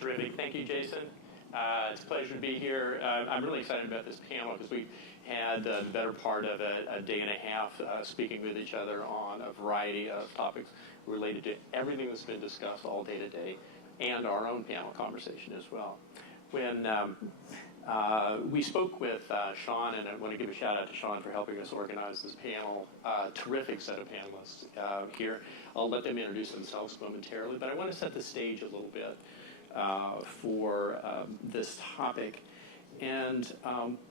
Terrific. Thank you, Jason. It's a pleasure to be here. I'm really excited about this panel because we had the better part of a day and a half speaking with each other on a variety of topics related to everything that's been discussed all day today and our own panel conversation as well. When we spoke with Sean, and I want to give a shout out to Sean for helping us organize this panel. Terrific set of panelists here. I'll let them introduce themselves momentarily, but I want to set the stage a little bit for this topic. And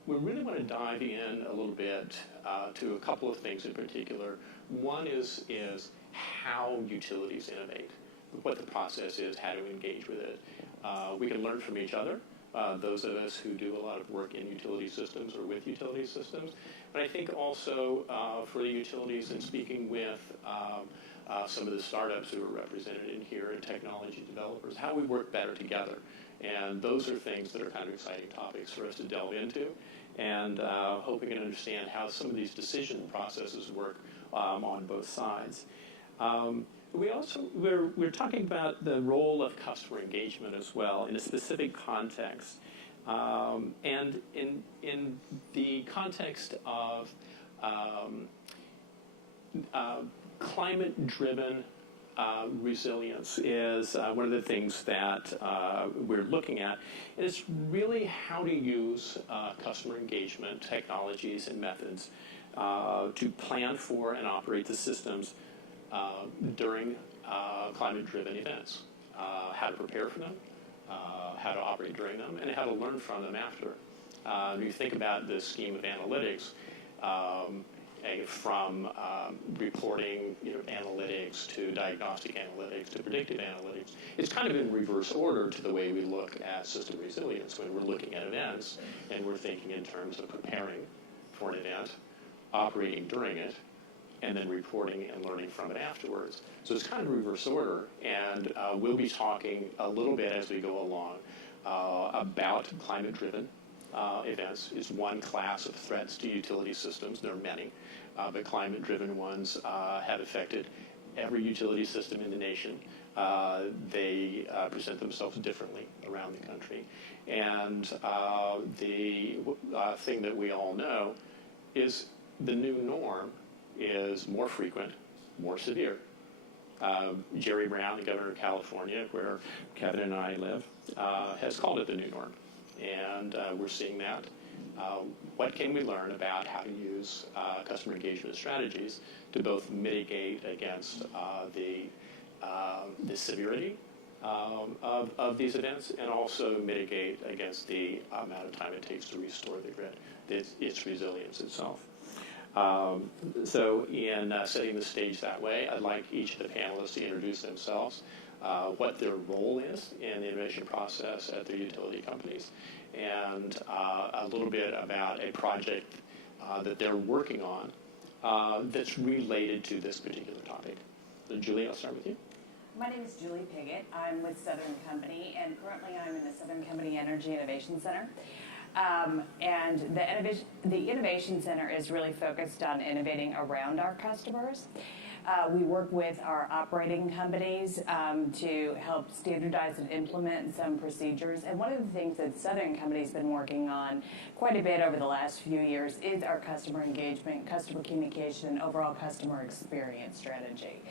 we really want to dive in a little bit to a couple of things in particular. One is how utilities innovate, what the process is, how to engage with it. We can learn from each other. Those of us who do a lot of work in utility systems or with utility systems. But I think also for the utilities and speaking with some of the startups who are represented in here and technology developers, how we work better together. And those are things that are kind of exciting topics for us to delve into and hope we can understand how some of these decision processes work on both sides. We're talking about the role of customer engagement as well in a specific context, and in the context of climate-driven resilience is one of the things that we're looking at. And it's really how to use customer engagement technologies and methods to plan for and operate the systems during climate-driven events, how to prepare for them, how to operate during them, and how to learn from them after. When you think about the scheme of analytics, from reporting analytics to diagnostic analytics to predictive analytics, it's kind of in reverse order to the way we look at system resilience when we're looking at events and we're thinking in terms of preparing for an event, operating during it, and then reporting and learning from it afterwards. So it's kind of reverse order, and we'll be talking a little bit as we go along about climate-driven events. Is one class of threats to utility systems. There are many, but climate-driven ones have affected every utility system in the nation. They present themselves differently around the country. And the thing that we all know is the new norm is more frequent, more severe. Jerry Brown, the governor of California, where Kevin and I live, has called it the new norm. And we're seeing that. What can we learn about how to use customer engagement strategies to both mitigate against the severity of these events and also mitigate against the amount of time it takes to restore the grid, its resilience itself. So in setting the stage that way, I'd like each of the panelists to introduce themselves, what their role is in the innovation process at their utility companies, and a little bit about a project that they're working on that's related to this particular topic. So Julie, I'll start with you. My name is Julie Piggott. I'm with Southern Company, and currently I'm in the Southern Company Energy Innovation Center. And the Innovation Center is really focused on innovating around our customers. We work with our operating companies to help standardize and implement some procedures. And one of the things that Southern Company has been working on quite a bit over the last few years is our customer engagement, customer communication, and overall customer experience strategy.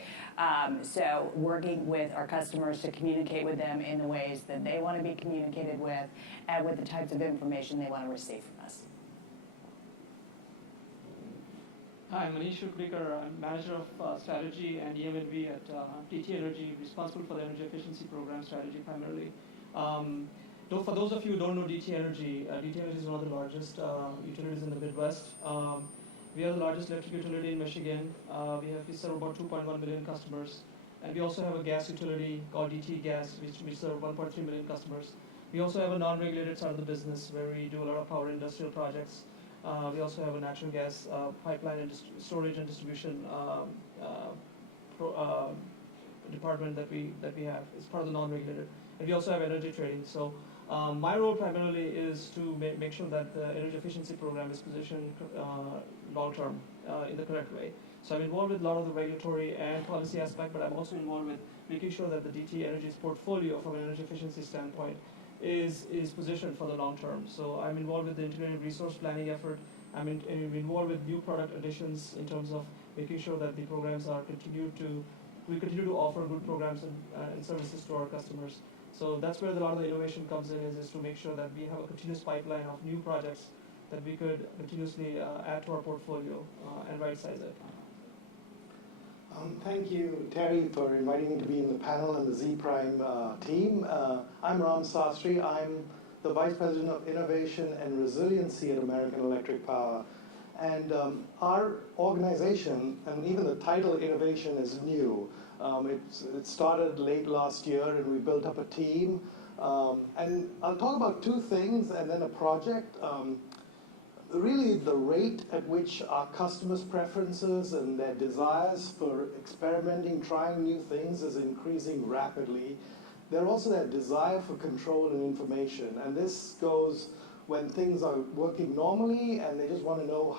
So working with our customers to communicate with them in the ways that they want to be communicated with and with the types of information they want to receive from us. Hi, I'm Alicia Picker. I'm Manager of Strategy and EM&V at DT Energy, responsible for the energy efficiency program strategy primarily. For those of you who don't know DT Energy is one of the largest utilities in the Midwest. We are the largest electric utility in Michigan. We serve about 2.1 million customers. And we also have a gas utility called DT Gas, which we serve 1.3 million customers. We also have a non-regulated side of the business where we do a lot of power industrial projects. We also have a natural gas pipeline and storage and distribution department that we have. It's part of the non-regulated. And we also have energy trading. So my role primarily is to make sure that the energy efficiency program is positioned long-term in the correct way. So I'm involved with a lot of the regulatory and policy aspect, but I'm also involved with making sure that the DTE Energy's portfolio from an energy efficiency standpoint is positioned for the long term. So I'm involved with the integrated resource planning effort. I'm involved with new product additions in terms of making sure that the programs we continue to offer good programs and services to our customers. So that's where a lot of the innovation comes in, is to make sure that we have a continuous pipeline of new projects that we could continuously add to our portfolio and right-size it. Thank you, Terry, for inviting me to be in the panel and the Z Prime team. I'm Sastry. I'm the Vice President of Innovation and Resiliency at American Electric Power. And our organization, and even the title innovation, is new. It started late last year, and we built up a team. And I'll talk about two things and then a project. Really, the rate at which our customers' preferences and their desires for experimenting, trying new things is increasing rapidly. There's also that desire for control and information. And this goes when things are working normally and they just want to know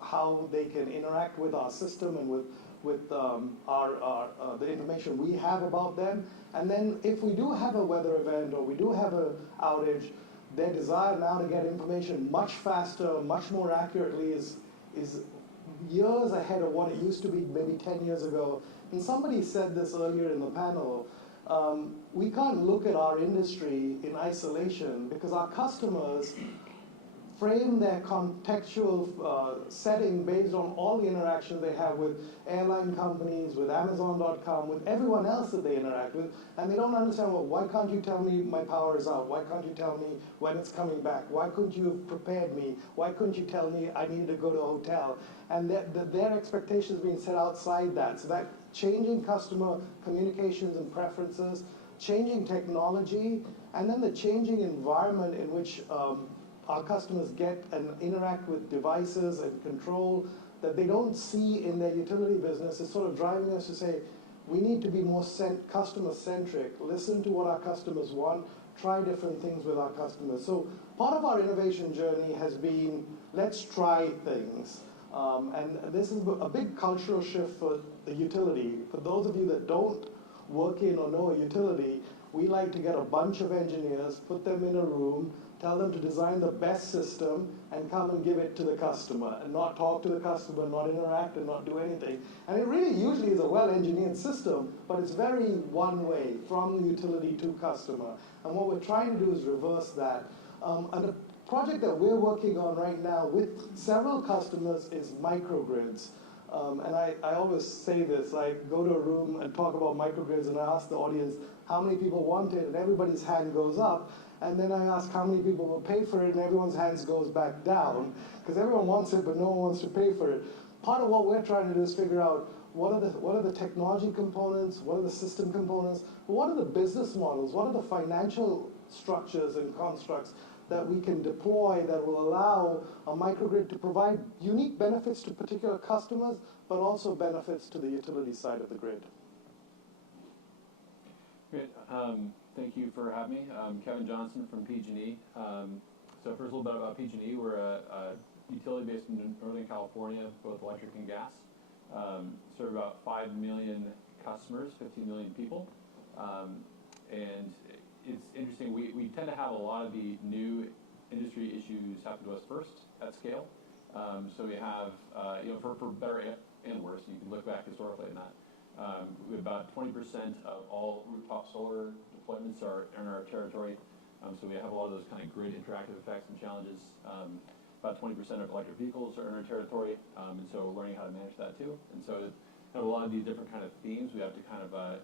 how they can interact with our system and with the information we have about them. And then if we do have a weather event or we do have an outage, their desire now to get information much faster, much more accurately is years ahead of what it used to be maybe 10 years ago. And somebody said this earlier in the panel, we can't look at our industry in isolation because our customers frame their contextual setting based on all the interactions they have with airline companies, with Amazon.com, with everyone else that they interact with, and they don't understand, well, why can't you tell me my power is out? Why can't you tell me when it's coming back? Why couldn't you have prepared me? Why couldn't you tell me I needed to go to a hotel? And their expectations being set outside that. So that changing customer communications and preferences, changing technology, and then the changing environment in which our customers get and interact with devices and control that they don't see in their utility business is sort of driving us to say, we need to be more customer-centric, listen to what our customers want, try different things with our customers. So part of our innovation journey has been, let's try things. And this is a big cultural shift for the utility. For those of you that don't work in or know a utility, we like to get a bunch of engineers, put them in a room, tell them to design the best system, and come and give it to the customer, and not talk to the customer, not interact, and not do anything. And it really usually is a well-engineered system, but it's very one way, from the utility to customer. And what we're trying to do is reverse that. And the project that we're working on right now with several customers is microgrids. And I always say this, I go to a room and talk about microgrids, and I ask the audience how many people want it, and everybody's hand goes up. And then I ask how many people will pay for it, and everyone's hands goes back down, because everyone wants it, but no one wants to pay for it. Part of what we're trying to do is figure out what are the technology components, what are the system components, what are the business models, what are the financial structures and constructs that we can deploy that will allow a microgrid to provide unique benefits to particular customers, but also benefits to the utility side of the grid. Great. Thank you for having me. I'm Kevin Johnson from PG&E. So first, a little bit about PG&E. We're a utility based in Northern California, both electric and gas. Serve about 5 million customers, 15 million people. And it's interesting, we tend to have a lot of the new industry issues happen to us first at scale. So we have, for better and worse, you can look back historically on that. We have about 20% of all rooftop solar deployments are in our territory. So we have a lot of those kind of grid interactive effects and challenges. About 20% of electric vehicles are in our territory, and so we're learning how to manage that too. And so have a lot of these different kind of themes. We have to kind of,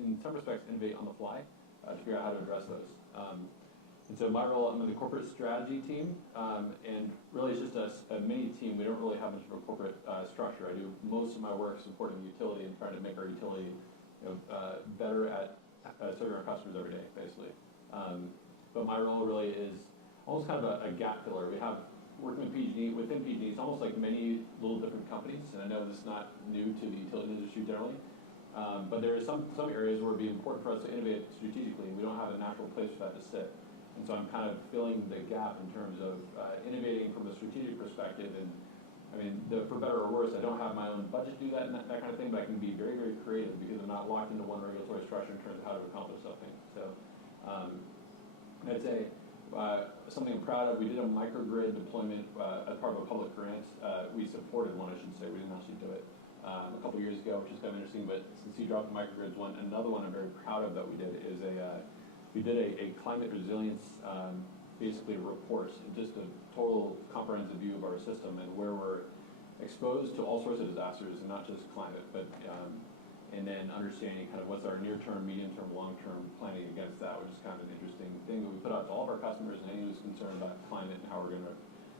in some respects, innovate on the fly to figure out how to address those. And so my role, I'm in the corporate strategy team, and really it's just a mini team. We don't really have much of a corporate structure. I do most of my work supporting the utility and trying to make our utility better at serving our customers every day, basically. But my role really is almost kind of a gap filler. We have, working with PG&E, within PG&E, it's almost like many little different companies, and I know this is not new to the utility industry generally. But there are some areas where it would be important for us to innovate strategically. We don't have a natural place for that to sit. And so I'm kind of filling the gap in terms of innovating from a strategic perspective and I mean, for better or worse, I don't have my own budget to do that and that kind of thing, but I can be very, very creative because I'm not locked into one regulatory structure in terms of how to accomplish something. So I'd say something I'm proud of, we did a microgrid deployment as part of a public grant. We supported one, I should say, we didn't actually do it a couple years ago, which is kind of interesting, but since you dropped the microgrids one, another one I'm very proud of that we did is we did a climate resilience basically a report, just a total comprehensive view of our system and where we're exposed to all sorts of disasters, and not just climate, but and then understanding kind of what's our near-term, medium-term, long-term planning against that, which is kind of an interesting thing that we put out to all of our customers and anyone who's concerned about climate and how we're going to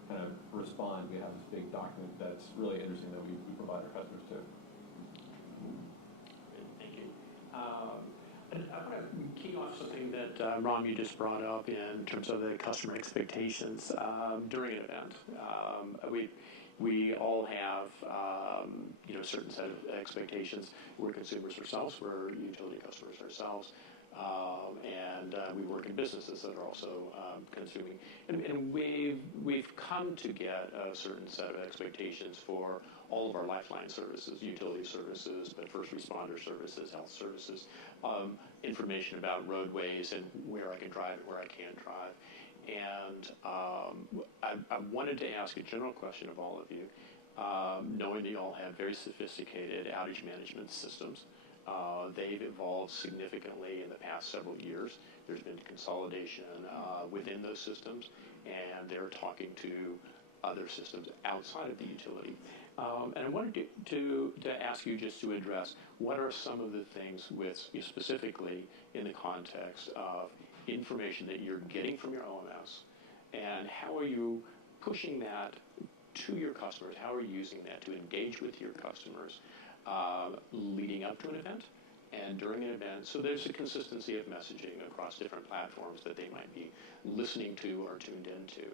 kind of respond. We have this big document that's really interesting that we provide our customers to. Thank you. I want to key off something that, Ram, you just brought up in terms of the customer expectations during an event. We all have, a certain set of expectations. We're consumers ourselves. We're utility customers ourselves. And we work in businesses that are also consuming. And we've come to get a certain set of expectations for all of our lifeline services, utility services, but first responder services, health services, information about roadways and where I can drive and where I can't drive. And I wanted to ask a general question of all of you, knowing that you all have very sophisticated outage management systems. They've evolved significantly in the past several years. There's been consolidation within those systems, and they're talking to other systems outside of the utility. And I wanted to ask you just to address what are some of the things specifically in the context of information that you're getting from your OMS, and how are you pushing that to your customers? How are you using that to engage with your customers leading up to an event and during an event? So there's a consistency of messaging across different platforms that they might be listening to or tuned into.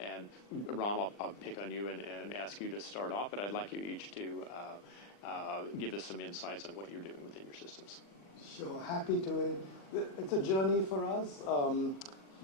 And Ram, I'll pick on you and ask you to start off, but I'd like you each to give us some insights on what you're doing within your systems. Sure, happy to. It's a journey for us.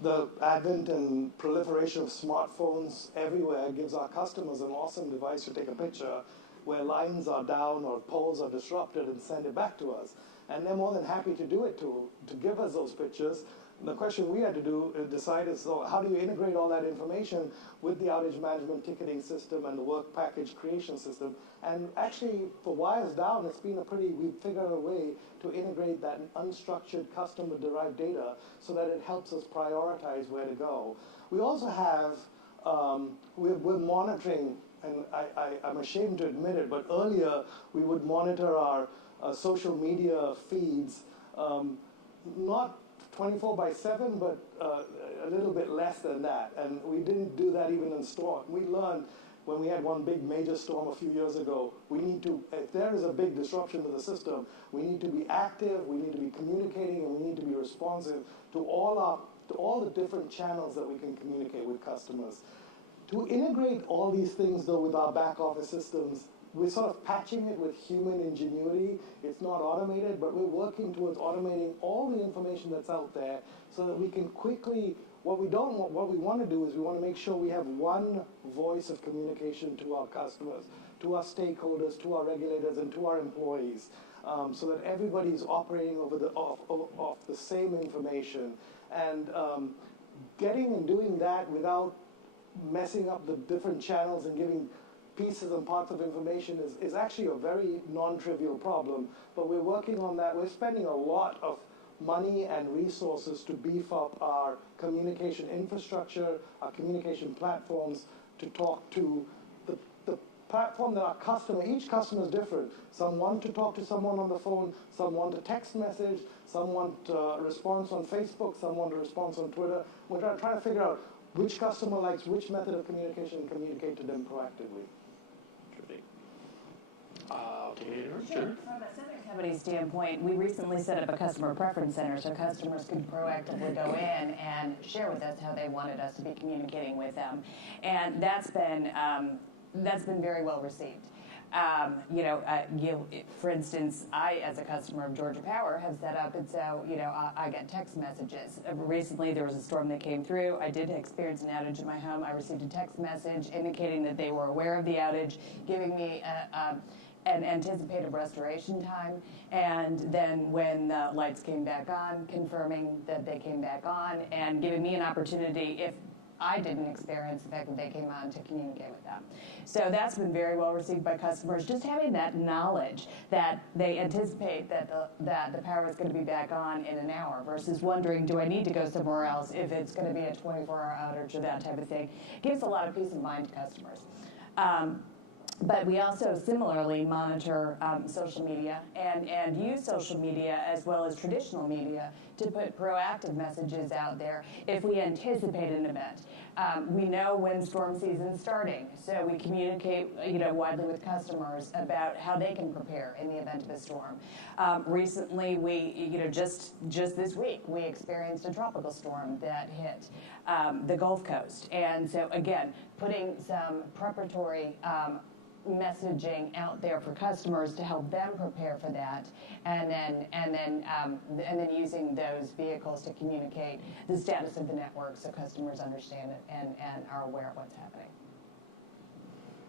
The advent and proliferation of smartphones everywhere gives our customers an awesome device to take a picture where lines are down or poles are disrupted and send it back to us. And they're more than happy to do it to give us those pictures. The question we had to decide is, so how do you integrate all that information with the outage management ticketing system and the work package creation system? And actually, for wires down, it's been we've figured out a way to integrate that unstructured customer-derived data so that it helps us prioritize where to go. We also have, we're monitoring, and I'm ashamed to admit it, but earlier we would monitor our social media feeds, not 24/7, but a little bit less than that. And we didn't do that even in storm. We learned when we had one big major storm a few years ago, if there is a big disruption to the system, we need to be active, we need to be communicating, and we need to be responsive to all the different channels that we can communicate with customers. To integrate all these things, though, with our back office systems, we're sort of patching it with human ingenuity. It's not automated, but we're working towards automating all the information that's out there so that we can quickly, what we want to do is we want to make sure we have one voice of communication to our customers, to our stakeholders, to our regulators, and to our employees, so that everybody's operating off the same information. And getting and doing that without messing up the different channels and giving pieces and parts of information is actually a very non-trivial problem, but we're working on that. We're spending a lot of money and resources to beef up our communication infrastructure, our communication platforms, to talk to the platform that each customer is different. Some want to talk to someone on the phone, some want a text message, some want a response on Facebook, some want a response on Twitter. We're trying to figure out which customer likes which method of communication and communicate to them proactively. Sure. From a Southern Company standpoint, we recently set up a customer preference center so customers could proactively go in and share with us how they wanted us to be communicating with them, and that's been very well received. For instance, I, as a customer of Georgia Power, have set up it so, I get text messages. Recently, there was a storm that came through. I did experience an outage in my home. I received a text message indicating that they were aware of the outage, giving me an anticipated restoration time, and then when the lights came back on, confirming that they came back on, and giving me an opportunity, if I didn't experience the fact that they came on, to communicate with them. So that's been very well received by customers, just having that knowledge that they anticipate that the power is going to be back on in an hour, versus wondering, do I need to go somewhere else if it's going to be a 24-hour outage or that type of thing. It gives a lot of peace of mind to customers. But we also similarly monitor social media and use social media as well as traditional media to put proactive messages out there if we anticipate an event. We know when storm season's starting, so we communicate widely with customers about how they can prepare in the event of a storm. Recently, we just this week, we experienced a tropical storm that hit the Gulf Coast. And so again, putting some preparatory messaging out there for customers to help them prepare for that, and then using those vehicles to communicate the status of the network so customers understand it and are aware of what's happening.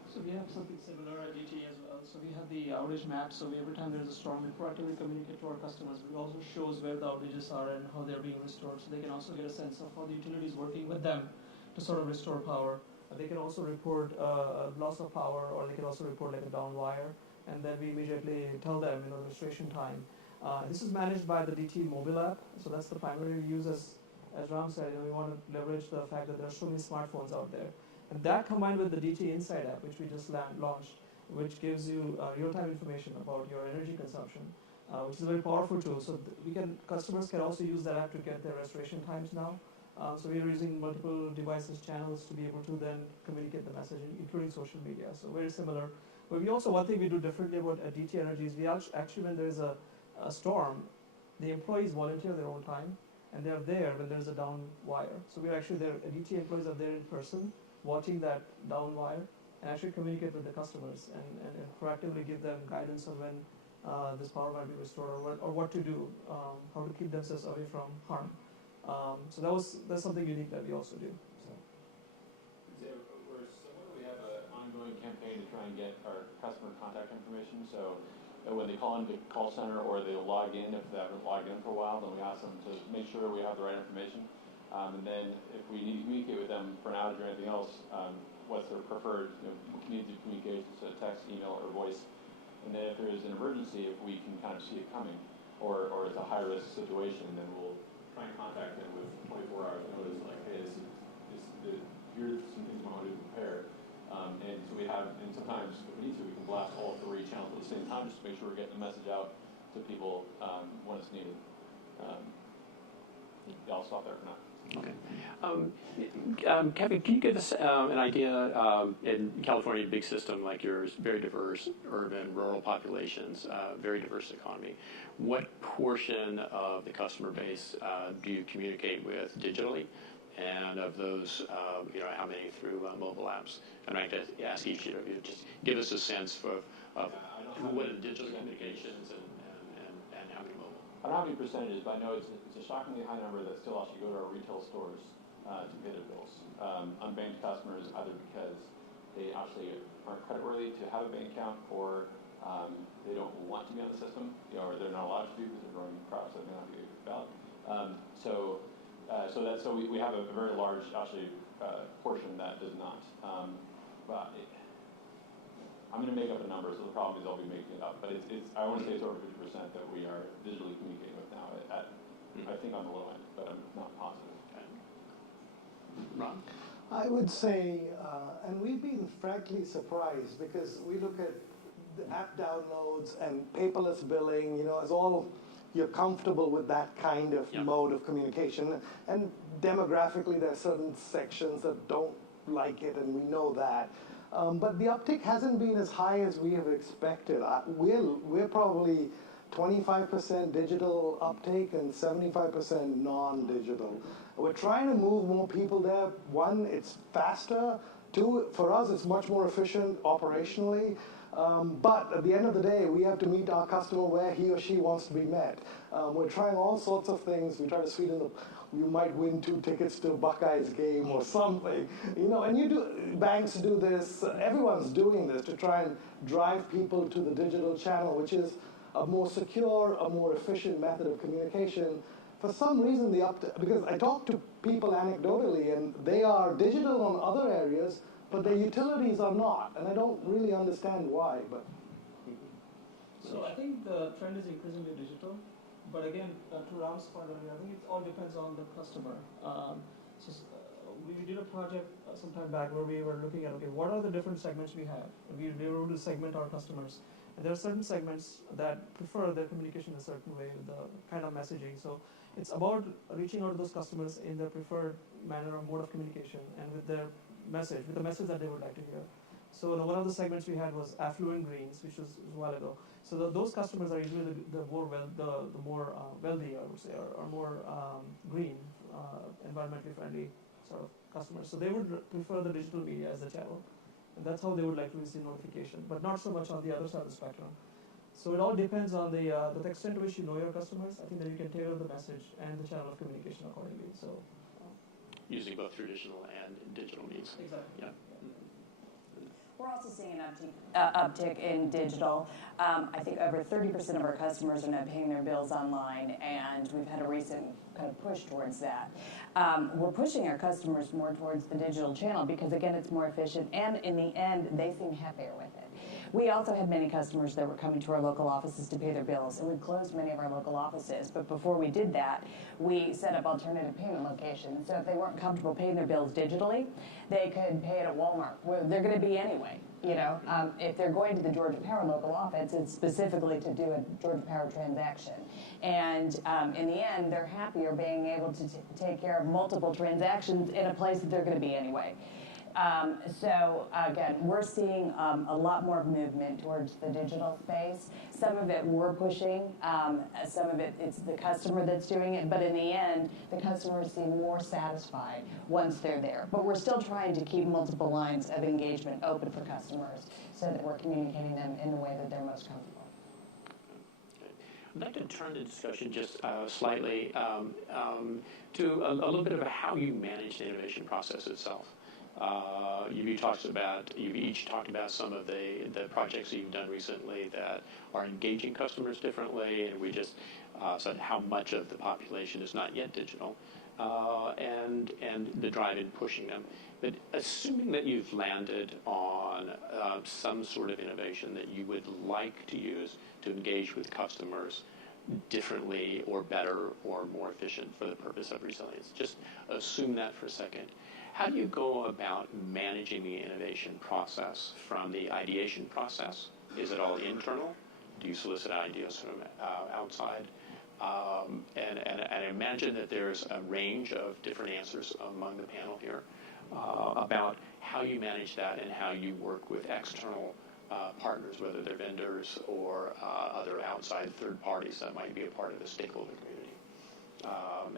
So we have something similar at DT as well. So we have the outage map. So every time there's a storm, we proactively communicate to our customers. We also shows where the outages are and how they're being restored, so they can also get a sense of how the utility is working with them to sort of restore power. They can also report loss of power, or they can also report like a down wire, and then we immediately tell them the restoration time. This is managed by the DT mobile app, so that's the primary use. As Ram said, we want to leverage the fact that there are so many smartphones out there, and that combined with the DT Insight app, which we just launched, which gives you real-time information about your energy consumption, which is a very powerful tool. So customers can also use that app to get their restoration times now. So we are using multiple devices, channels to be able to then communicate the messaging, including social media. So very similar. But one thing we do differently about DT Energy is we actually, when there is a storm, the employees volunteer their own time, and they're there when there's a down wire. So we're actually there, DT employees are there in person, watching that down wire, and actually communicate with the customers and proactively give them guidance on when this power might be restored, or what to do, how to keep themselves away from harm. So that's something unique that we also do. So. We're similar. We have an ongoing campaign to try and get our customer contact information. So when they call into the call center or they log in, if they haven't logged in for a while, then we ask them to make sure we have the right information. And then if we need to communicate with them for an outage or anything else, what's their preferred means of communication, so text, email, or voice. And then if there is an emergency, if we can kind of see it coming, or it's a high-risk situation, then we'll try and contact them with 24 hours notice, like, hey, here's some things we want to do to prepare. And so and sometimes if we need to, we can blast all 3 channels at the same time just to make sure we're getting the message out to people when it's needed. I'll stop there for now. Okay. Kevin, can you give us an idea, in California, a big system like yours, very diverse urban, rural populations, very diverse economy. What portion of the customer base do you communicate with digitally? And of those, how many through mobile apps? And I have to ask each of you to just give us a sense of what are the digital communications and how many mobile. I don't have any percentages, but I know it's a shockingly high number that still actually go to our retail stores to pay their bills. Unbanked customers, either because they actually aren't creditworthy to have a bank account, or they don't want to be on the system, or they're not allowed to do because they're growing products that may not be valid. So we have a very large actually portion that does not. But I'm going to make up a number, so the problem is I'll be making it up. But I want to say it's over 50% that we are digitally communicating with now. I think on the low end, but I'm not positive. Ron? I would say, and we've been frankly surprised, because we look at the app downloads and paperless billing, as all, you're comfortable with that kind of mode of communication. And demographically, there are certain sections that don't like it, and we know that. But the uptick hasn't been as high as we have expected. We're probably 25% digital uptake and 75% non-digital. We're trying to move more people there. 1, it's faster. 2, for us, it's much more efficient operationally. But at the end of the day, we have to meet our customer where he or she wants to be met. We're trying all sorts of things. We try to sweeten the. You might win 2 tickets to a Buckeyes game or something, and banks do this. Everyone's doing this to try and drive people to the digital channel, which is a more secure, a more efficient method of communication. For some reason, because I talk to people anecdotally, and they are digital on other areas, but their utilities are not, and I don't really understand why. But so I think the trend is increasingly digital, but again, to Ram's point earlier, I think it all depends on the customer. We did a project some time back where we were looking at, okay, what are the different segments we have? We were able to segment our customers. And there are certain segments that prefer their communication in a certain way, with the kind of messaging. So it's about reaching out to those customers in their preferred manner or mode of communication, and with the message that they would like to hear. So one of the segments we had was affluent greens, which was a while ago. So those customers are usually the more wealthy, I would say, or more green, environmentally friendly sort of customers. So they would prefer the digital media as a channel, and that's how they would like to receive notification, but not so much on the other side of the spectrum. So it all depends on the extent to which you know your customers. I think that you can tailor the message and the channel of communication accordingly. So Using both traditional and digital means. Exactly. Yeah. We're also seeing an uptick in digital. I think over 30% of our customers are now paying their bills online, and we've had a recent kind of push towards that. We're pushing our customers more towards the digital channel because, again, it's more efficient, and in the end, they seem happier with it. We also had many customers that were coming to our local offices to pay their bills, and we closed many of our local offices. But before we did that, we set up alternative payment locations. So if they weren't comfortable paying their bills digitally, they could pay it at Walmart, where they're going to be anyway. If they're going to the Georgia Power local office, it's specifically to do a Georgia Power transaction. And in the end, they're happier being able to take care of multiple transactions in a place that they're going to be anyway. So again, we're seeing a lot more movement towards the digital space. Some of it we're pushing, some of it it's the customer that's doing it, but in the end, the customers seem more satisfied once they're there. But we're still trying to keep multiple lines of engagement open for customers so that we're communicating them in the way that they're most comfortable. I'd like to turn the discussion just slightly to a little bit of how you manage the innovation process itself. You've each talked about some of the projects that you've done recently that are engaging customers differently, and we just said how much of the population is not yet digital, and the drive in pushing them. But assuming that you've landed on some sort of innovation that you would like to use to engage with customers differently or better or more efficient for the purpose of resilience, just assume that for a second. How do you go about managing the innovation process from the ideation process? Is it all internal? Do you solicit ideas from outside? And I imagine that there's a range of different answers among the panel here about how you manage that and how you work with external partners, whether they're vendors or other outside third parties that might be a part of the stakeholder community.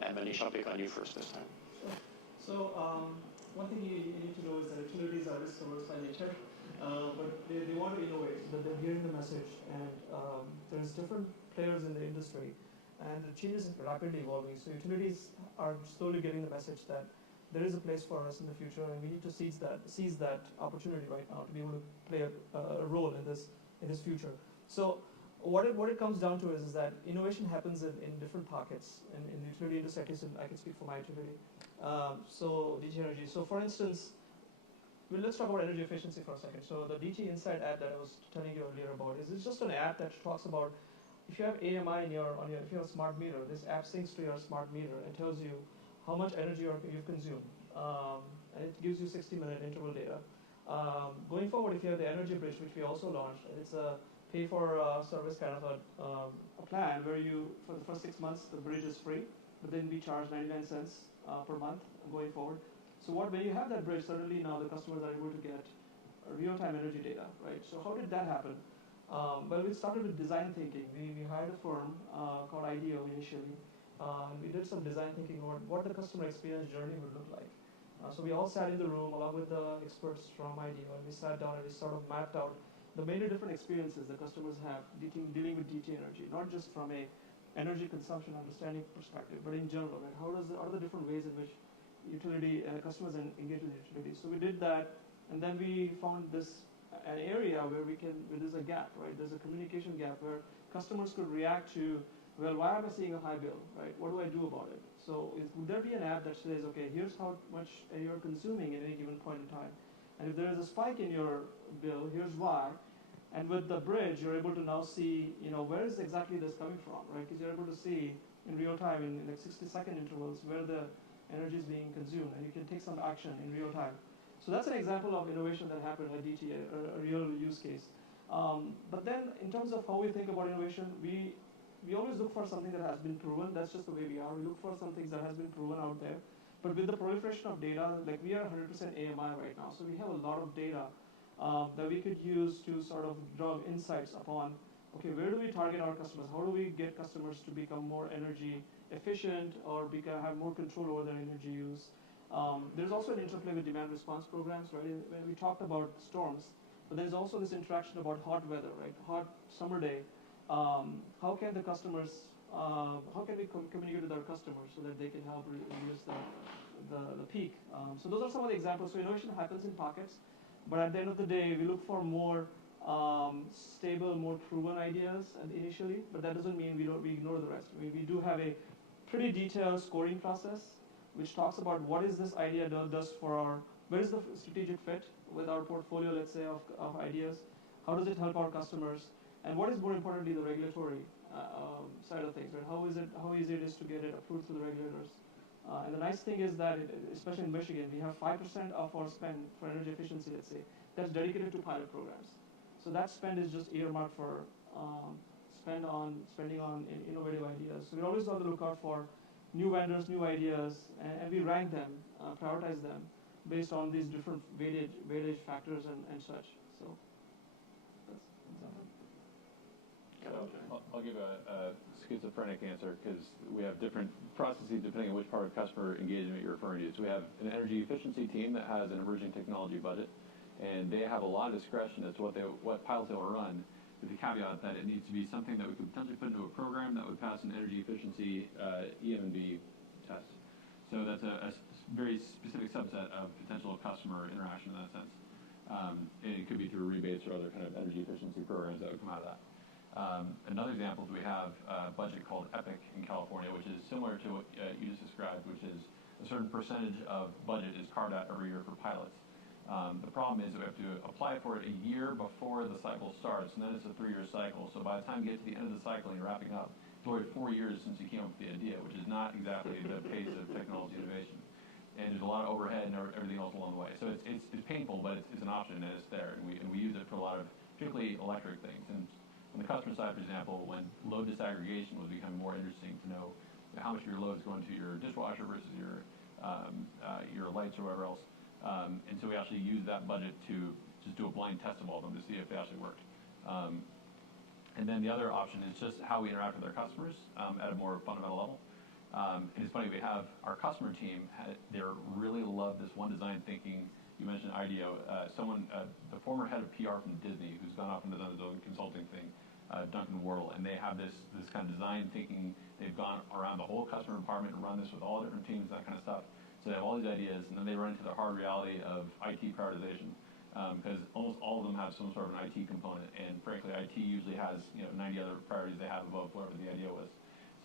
And Manish, I'll pick on you first this time. Sure. So one thing you need to know is that utilities are risk-averse by nature, but they want to innovate, that they're hearing the message, and there's different players in the industry, and the change is rapidly evolving. So utilities are slowly getting the message that there is a place for us in the future, and we need to seize that opportunity right now to be able to play a role in this future. So what it comes down to is that innovation happens in different pockets. In the utility industry, I can speak for my utility. So DG Energy. So for instance, let's talk about energy efficiency for a second. So the DG Insight app that I was telling you earlier about is just an app that talks about if you have AMI if you have a smart meter, this app syncs to your smart meter and tells you how much energy you've consumed, and it gives you 60-minute interval data. Going forward, if you have the Energy Bridge, which we also launched, it's a pay-for-service kind of a plan where for the first 6 months, the bridge is free, but then we charge 99 cents per month going forward. So when you have that bridge, suddenly now the customers are able to get real-time energy data, right? So how did that happen? Well, we started with design thinking. We hired a firm called IDEO initially. We did some design thinking about what the customer experience journey would look like. So we all sat in the room along with the experts from IDEO, and we sat down and we sort of mapped out the many different experiences that customers have dealing with DT energy, not just from a energy consumption understanding perspective, but in general, right? What are the different ways in which utility customers engage with utilities? So we did that, and then we found an area where there's a gap, right? There's a communication gap where customers could react to, well, why am I seeing a high bill, right? What do I do about it? So would there be an app that says, okay, here's how much you're consuming at any given point in time, and if there is a spike in your bill, here's why. And with the bridge, you're able to now see, where is exactly this coming from, right? Because you're able to see in real time, in like 60-second intervals, where the energy is being consumed, and you can take some action in real time. So that's an example of innovation that happened at DTA, a real use case. But then, in terms of how we think about innovation, we always look for something that has been proven. That's just the way we are. We look for some things that has been proven out there. But with the proliferation of data, like we are 100% AMI right now, so we have a lot of data that we could use to sort of draw insights upon, okay, where do we target our customers? How do we get customers to become more energy efficient or have more control over their energy use? There's also an interplay with demand response programs, right? When we talked about storms, but there's also this interaction about hot weather, right? Hot summer day. How can the customers, how can we communicate with our customers so that they can help reduce the peak? So those are some of the examples. So innovation happens in pockets. But at the end of the day, we look for more stable, more proven ideas initially, but that doesn't mean we ignore the rest. We do have a pretty detailed scoring process, which talks about what is this idea does for where is the strategic fit with our portfolio, let's say, of ideas, how does it help our customers, and what is more importantly, the regulatory side of things, right? How easy it is to get it approved through the regulators. And the nice thing is that, especially in Michigan, we have 5% of our spend for energy efficiency, let's say, that's dedicated to pilot programs. So that spend is just earmarked for spending on innovative ideas. So we're always on the lookout for new vendors, new ideas, and we rank them, prioritize them based on these different weightage factors and such. So that's I'll give a schizophrenic answer because we have different processes depending on which part of customer engagement you're referring to. So we have an energy efficiency team that has an emerging technology budget, and they have a lot of discretion as to what pilots they will run, with the caveat that it needs to be something that we could potentially put into a program that would pass an energy efficiency EM&B test. So that's a very specific subset of potential customer interaction in that sense. And it could be through rebates or other kind of energy efficiency programs that would come out of that. Another example is we have a budget called EPIC in California, which is similar to what you just described, which is a certain percentage of budget is carved out every year for pilots. The problem is that we have to apply for it a year before the cycle starts, and then it's a 3-year cycle. So by the time you get to the end of the cycle and you're wrapping up, it's already 4 years since you came up with the idea, which is not exactly the pace of technology innovation. And there's a lot of overhead and everything else along the way. So it's painful, but it's an option and it's there. And we use it for a lot of, particularly electric things. And on the customer side, for example, when load disaggregation was becoming more interesting to know how much of your load is going to your dishwasher versus your lights or whatever else. And so we actually use that budget to just do a blind test of all of them to see if they actually worked. And then the other option is just how we interact with our customers at a more fundamental level. And it's funny, we have our customer team, they really love this one design thinking. You mentioned IDEO. The former head of PR from Disney, who's gone off and done his own consulting thing, Duncan Wardle, and they have this kind of design thinking. They've gone around the whole customer department and run this with all different teams, that kind of stuff. So they have all these ideas, and then they run into the hard reality of IT prioritization, because almost all of them have some sort of an IT component, and frankly, IT usually has 90 other priorities they have above whatever the idea was.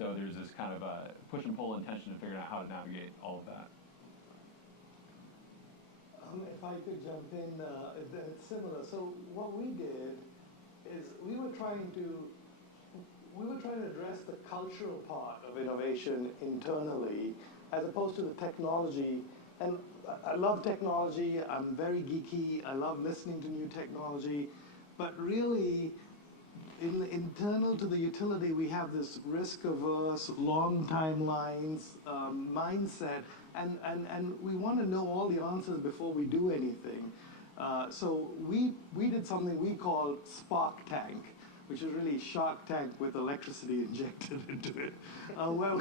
So there's this kind of push and pull and tension to figure out how to navigate all of that. If I could jump in, it's similar. So what we did is we were trying to address the cultural part of innovation internally, as opposed to the technology. And I love technology. I'm very geeky. I love listening to new technology. But really, internal to the utility, we have this risk-averse, long timelines mindset. And we want to know all the answers before we do anything. So we did something we call Spark Tank, which is really Shark Tank with electricity injected into it, where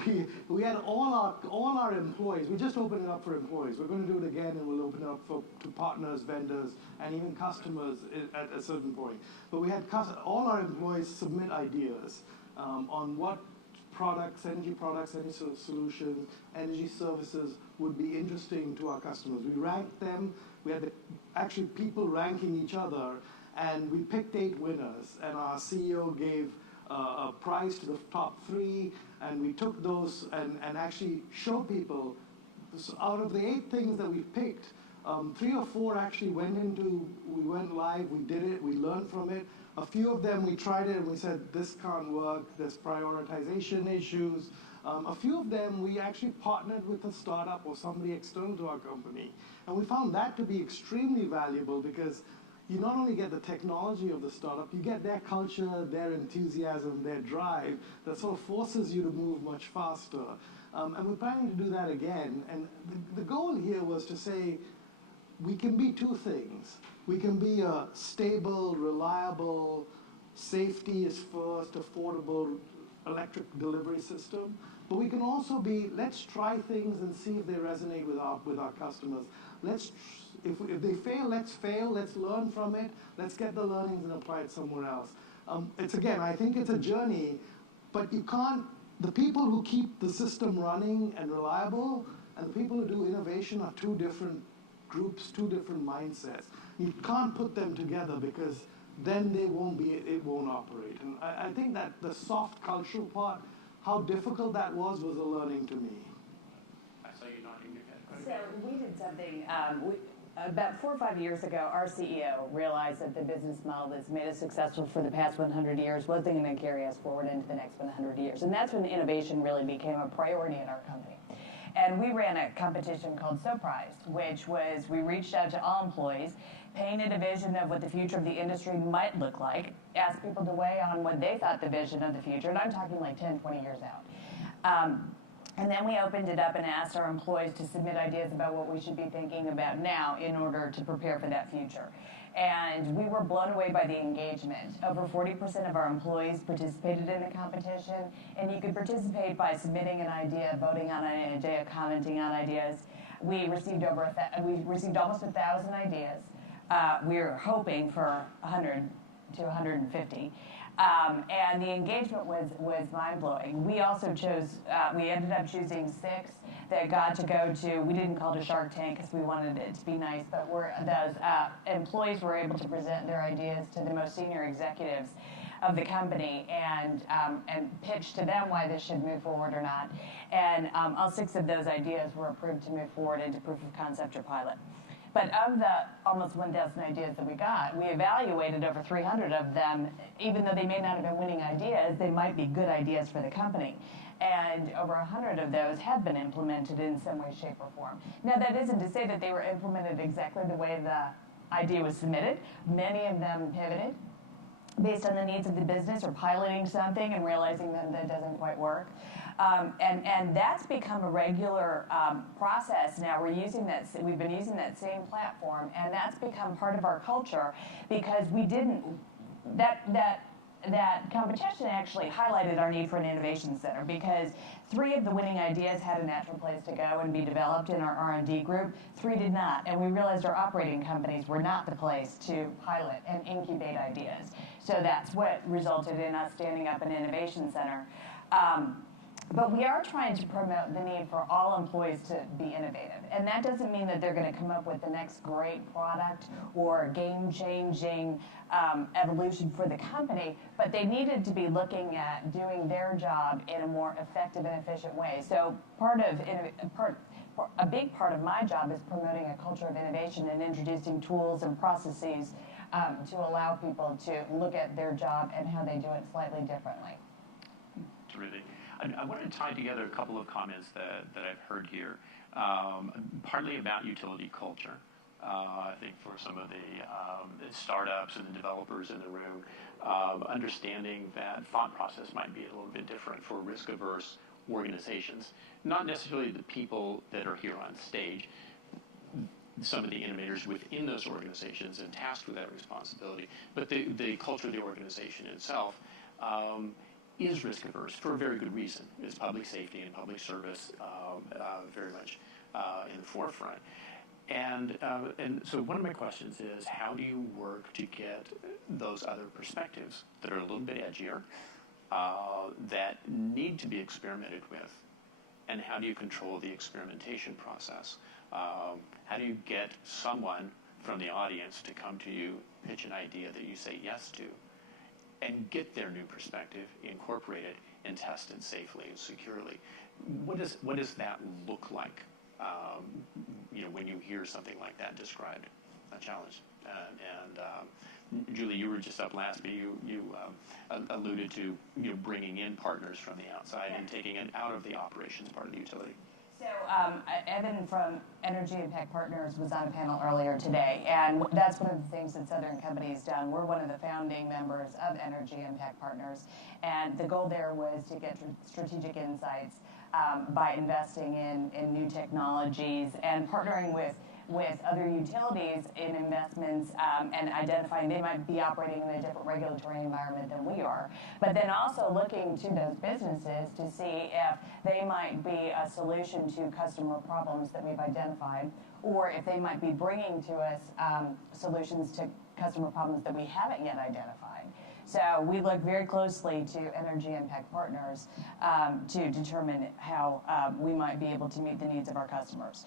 we had all our employees. We just opened it up for employees. We're going to do it again, and we'll open it up to partners, vendors, and even customers at a certain point. But we had all our employees submit ideas on what products, energy solutions, energy services would be interesting to our customers. We ranked them. We had actually people ranking each other, and we picked 8 winners, and our CEO gave a prize to the top 3, and we took those and actually showed people, so out of the 8 things that we picked, 3 or 4 actually we went live, we did it, we learned from it. A few of them we tried it and we said, this can't work, there's prioritization issues. A few of them we actually partnered with a startup or somebody external to our company. And we found that to be extremely valuable because you not only get the technology of the startup, you get their culture, their enthusiasm, their drive that sort of forces you to move much faster. And we're planning to do that again. And the goal here was to say, we can be 2 things. We can be a stable, reliable, safety is first, affordable electric delivery system. But we can also be, let's try things and see if they resonate with our customers. If they fail, let's learn from it, let's get the learnings and apply it somewhere else. I think it's a journey, but you can't, the people who keep the system running and reliable and the people who do innovation are 2 different groups, 2 different mindsets. You can't put them together because then it won't operate. And I think that the soft cultural part, how difficult that was a learning to me. I saw you nodding your head. So we did something, about 4 or 5 years ago, our CEO realized that the business model that's made us successful for the past 100 years wasn't going to carry us forward into the next 100 years. And that's when innovation really became a priority in our company. And we ran a competition called Surprise, which was we reached out to all employees, painted a vision of what the future of the industry might look like, asked people to weigh on what they thought the vision of the future, and I'm talking like 10, 20 years out. And then we opened it up and asked our employees to submit ideas about what we should be thinking about now in order to prepare for that future. And we were blown away by the engagement. Over 40% of our employees participated in the competition, and you could participate by submitting an idea, voting on an idea, commenting on ideas. We received almost 1,000 ideas. We were hoping for 100 to 150. And the engagement was mind-blowing. We also we ended up choosing 6 that got to go to, we didn't call it a Shark Tank because we wanted it to be nice, but those employees were able to present their ideas to the most senior executives of the company and pitch to them why this should move forward or not. And all 6 of those ideas were approved to move forward into proof of concept or pilot. But of the almost 1,000 ideas that we got, we evaluated over 300 of them. Even though they may not have been winning ideas, they might be good ideas for the company. And over 100 of those have been implemented in some way, shape, or form. Now, that isn't to say that they were implemented exactly the way the idea was submitted. Many of them pivoted based on the needs of the business or piloting something and realizing that that doesn't quite work. And that's become a regular process now. We've been using that same platform, and that's become part of our culture because that competition actually highlighted our need for an innovation center because 3 of the winning ideas had a natural place to go and be developed in our R&D group. 3 did not, and we realized our operating companies were not the place to pilot and incubate ideas. So that's what resulted in us standing up an innovation center. But we are trying to promote the need for all employees to be innovative. And that doesn't mean that they're going to come up with the next great product or game-changing evolution for the company, but they needed to be looking at doing their job in a more effective and efficient way. So a big part of my job is promoting a culture of innovation and introducing tools and processes to allow people to look at their job and how they do it slightly differently. Terrific. I want to tie together a couple of comments that I've heard here, partly about utility culture. I think for some of the startups and the developers in the room, understanding that thought process might be a little bit different for risk-averse organizations. Not necessarily the people that are here on stage. some of the innovators within those organizations and tasked with that responsibility, but the culture of the organization itself is risk averse for a very good reason. It's public safety and public service very much in the forefront. And so one of my questions is, how do you work to get those other perspectives that are a little bit edgier, that need to be experimented with, and how do you control the experimentation process? How do you get someone from the audience to come to you, pitch an idea that you say yes to, and get their new perspective, incorporate it, and test it safely and securely? What does that look like? When you hear something like that described, a challenge. Julie, you were just up last, but you alluded to bringing in partners from the outside and taking it out of the operations part of the utility. So Evan from Energy Impact Partners was on a panel earlier today, and that's one of the things that Southern Company has done. We're one of the founding members of Energy Impact Partners, and the goal there was to get strategic insights by investing in new technologies and partnering with other utilities in investments and identifying they might be operating in a different regulatory environment than we are. But then also looking to those businesses to see if they might be a solution to customer problems that we've identified, or if they might be bringing to us solutions to customer problems that we haven't yet identified. So we look very closely to Energy Impact Partners to determine how we might be able to meet the needs of our customers.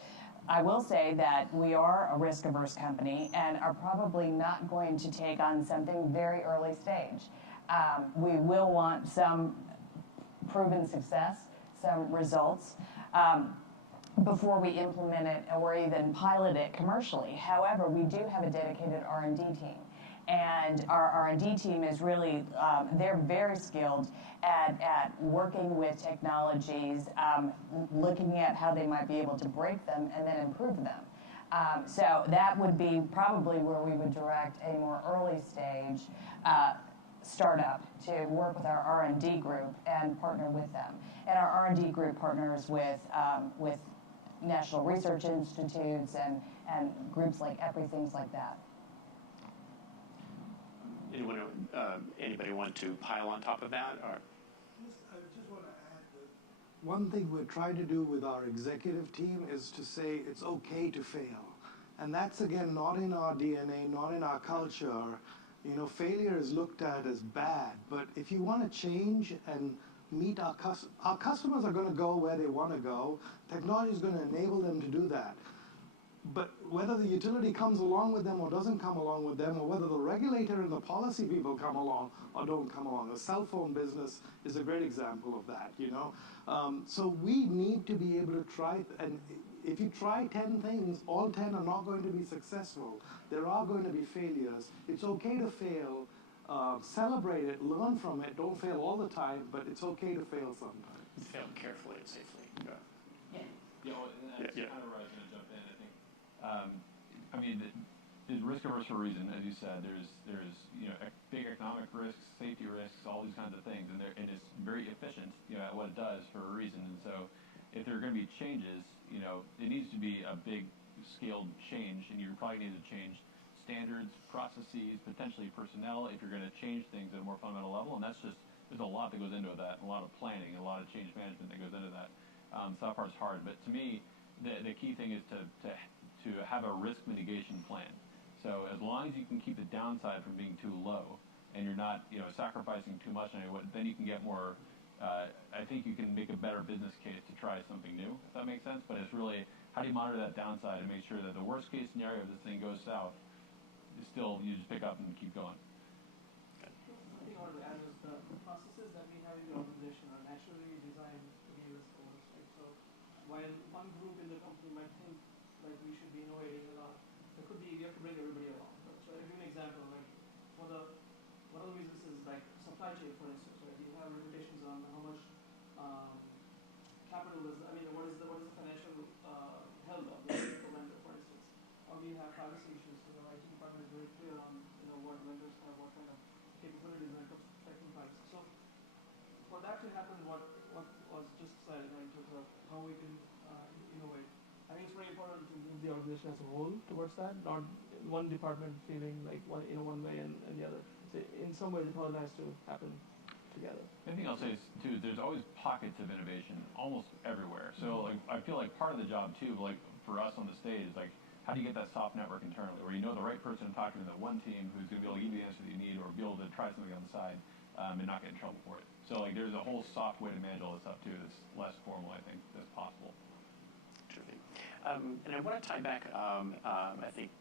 I will say that we are a risk-averse company and are probably not going to take on something very early stage. We will want some proven success, some results, before we implement it or even pilot it commercially. However, we do have a dedicated R&D team. And our R&D team is really, they're very skilled at working with technologies, looking at how they might be able to break them and then improve them. So that would be probably where we would direct a more early stage startup to work with our R&D group and partner with them. And our R&D group partners with national research institutes and groups like EPRI, things like that. Anybody want to pile on top of that? Or? I just want to add that one thing we're trying to do with our executive team is to say it's okay to fail. And that's, again, not in our DNA, not in our culture. Failure is looked at as bad. But if you want to change and meet our customers are going to go where they want to go. Technology is going to enable them to do that. But whether the utility comes along with them or doesn't come along with them, or whether the regulator and the policy people come along or don't come along. The cell phone business is a great example of that, So we need to be able to try, and if you try 10 things, all 10 are not going to be successful. There are going to be failures. It's okay to fail. Celebrate it, learn from it. Don't fail all the time, but it's okay to fail sometimes. Fail carefully and safely. Yeah, and that's kind of where I was going to jump in. I think, it's risk averse for a reason, as you said. There's big economic risks, safety risks, all these kinds of things, and it's very efficient, at what it does for a reason. And so, if there are going to be changes, it needs to be a big scaled change, and you probably need to change standards, processes, potentially personnel, if you're going to change things at a more fundamental level. And there's a lot that goes into that, a lot of planning, a lot of change management that goes into that. So that part's hard. But to me, the key thing is to have a risk mitigation plan. So as long as you can keep the downside from being too low, and you're not sacrificing too much on it, then you can get more. I think you can make a better business case to try something new, if that makes sense. But it's really, how do you monitor that downside and make sure that the worst case scenario if this thing goes south, still you just pick up and keep going. I think I want to add is the processes that we have in the organization are naturally designed to be risk-averse, right? So while one group in the company might think like we should be innovating a lot, there could be, we have to bring everybody along. So I'll give you an example. Like one of the reasons is like supply chain, for instance, right? You have limitations on how much capital is. What is the financial health of the vendor, for instance? Or we have privacy issues. So the IT department is very clear on what vendors have, what kind of capabilities when it comes to protecting privacy. So for that to happen, what was just said, in terms of how we can innovate, I think it's very important to move the organization as a whole towards that, not one department feeling like one way and the other. So in some ways, it all has to happen together. The thing I'll say is too, there's always pockets of innovation almost everywhere. So like I feel like part of the job too, like for us on the stage, is like how do you get that soft network internally, where you know the right person to talk to in that one team who's going to be able to give you the answer that you need, or be able to try something on the side and not get in trouble for it. So like there's a whole soft way to manage all this stuff too that's less formal, I think, that's possible. Terrific. And I want to tie back, I think,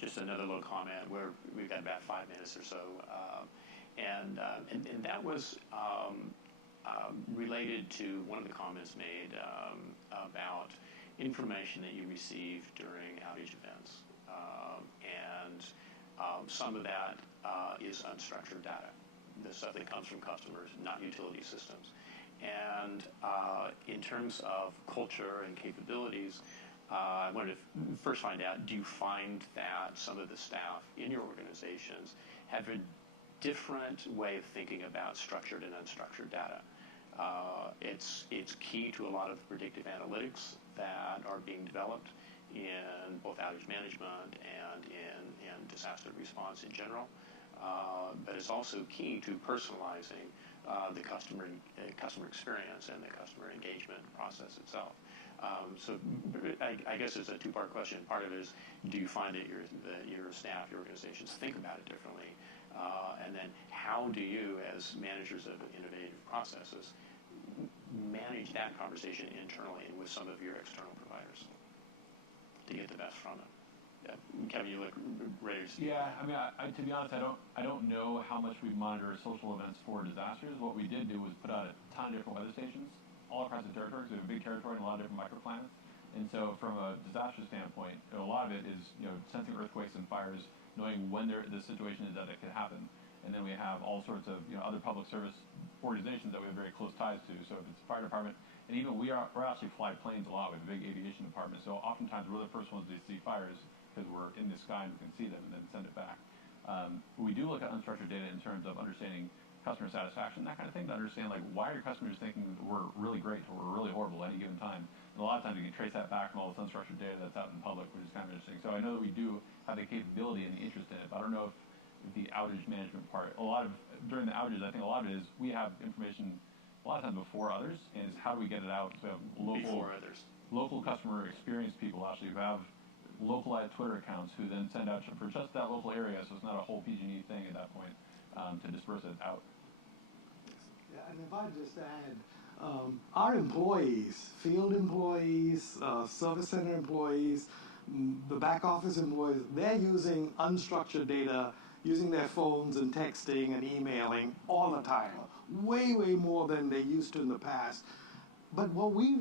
just another little comment where we've got about 5 minutes or so, and that was related to one of the comments made about information that you receive during outage events, and some of that is unstructured data, the stuff that comes from customers, not utility systems. And in terms of culture and capabilities, I wanted to first find out, do you find that some of the staff in your organizations have a different way of thinking about structured and unstructured data? It's key to a lot of predictive analytics that are being developed in both outage management and in disaster response in general. But it's also key to personalizing the customer experience and the customer engagement process itself. So I guess it's a two-part question. Part of it is, do you find that your staff, your organizations think about it differently? And then how do you, as managers of innovative processes, manage that conversation internally and with some of your external providers to get the best from it? Kevin, you look ready to speak. Yeah, I mean, to be honest, I don't know how much we monitor social events for disasters. What we did do was put out a ton of different weather stations all across the territory, because we have a big territory and a lot of different microclimates. And so from a disaster standpoint, a lot of it is sensing earthquakes and fires, knowing when the situation is that it could happen. And then we have all sorts of other public service organizations that we have very close ties to. So if it's the fire department, and even we're actually fly planes a lot. We have a big aviation department. So oftentimes we're the first ones to see fires because we're in the sky and we can see them and then send it back. We do look at unstructured data in terms of understanding customer satisfaction, that kind of thing, to understand like why are customers thinking that we're really great or we're really horrible at any given time. And a lot of times you can trace that back from all this unstructured data that's out in the public, which is kind of interesting. So I know that we do have the capability and the interest in it, but I don't know if the outage management part, during the outages, I think a lot of it is we have information a lot of times before others, and it's how do we get it out? So local customer experience people actually who have localized Twitter accounts who then send out for just that local area, so it's not a whole PG&E thing at that point, to disperse it out. Yeah, and if I just add, our employees, field employees, service center employees, the back office employees, they're using unstructured data, using their phones and texting and emailing all the time, way more than they used to in the past. But we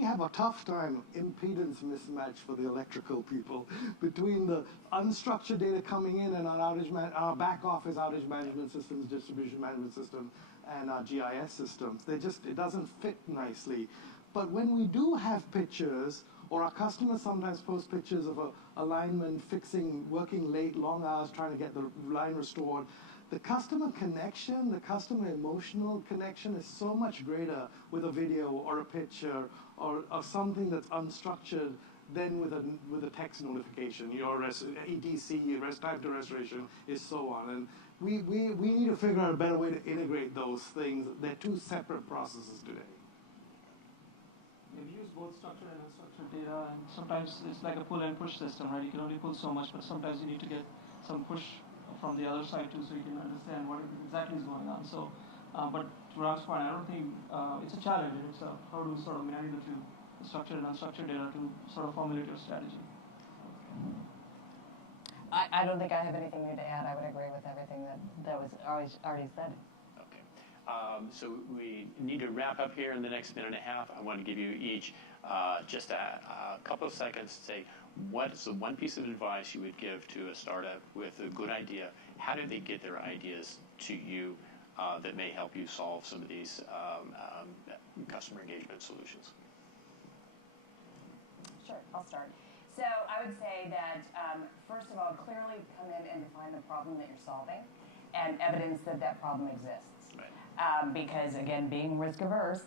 have a tough time, impedance mismatch for the electrical people, between the unstructured data coming in and our back office outage management systems, distribution management system, and our GIS systems. It doesn't fit nicely. But when we do have pictures, or our customers sometimes post pictures of a lineman working late, long hours, trying to get the line restored, the customer connection, the customer emotional connection is so much greater with a video or a picture or something that's unstructured than with a text notification. Your ETC, rest time to restoration, is so on. And we need to figure out a better way to integrate those things. They're two separate processes today. We use both structured and unstructured data, and sometimes it's like a pull and push system, right? You can only pull so much, but sometimes you need to get some push from the other side too, so you can understand what exactly is going on. So, but to Ram's point, I don't think it's a challenge. It's how to sort of marry the two, the structured and unstructured data, to sort of formulate your strategy. I don't think I have anything new to add. I would agree with everything that was already said. Okay. So we need to wrap up here in the next minute and a half. I want to give you each just a couple of seconds to say, what's the one piece of advice you would give to a startup with a good idea? How do they get their ideas to you that may help you solve some of these customer engagement solutions? Sure, I'll start. So I would say that, first of all, clearly come in and define the problem that you're solving and evidence that that problem exists. Right. because again, being risk averse,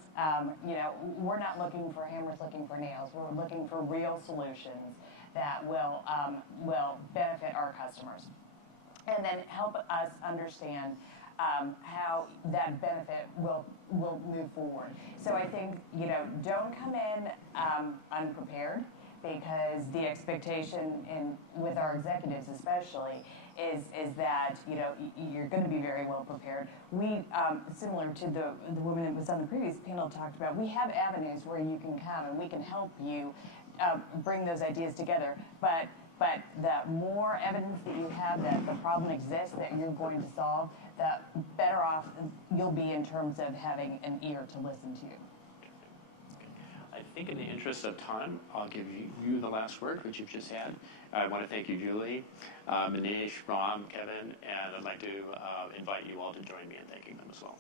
we're not looking for hammers, looking for nails. We're looking for real solutions that will benefit our customers, and then help us understand how that benefit will move forward. So I think don't come in unprepared, because the expectation with our executives especially is that you're going to be very well prepared. We similar to the woman that was on the previous panel talked about, we have avenues where you can come and we can help you bring those ideas together. But the more evidence that you have that the problem exists that you're going to solve, the better off you'll be in terms of having an ear to listen to you. I think in the interest of time, I'll give you the last word, which you've just had. I want to thank you, Julie, Manish, Ram, Kevin, and I'd like to invite you all to join me in thanking them as well.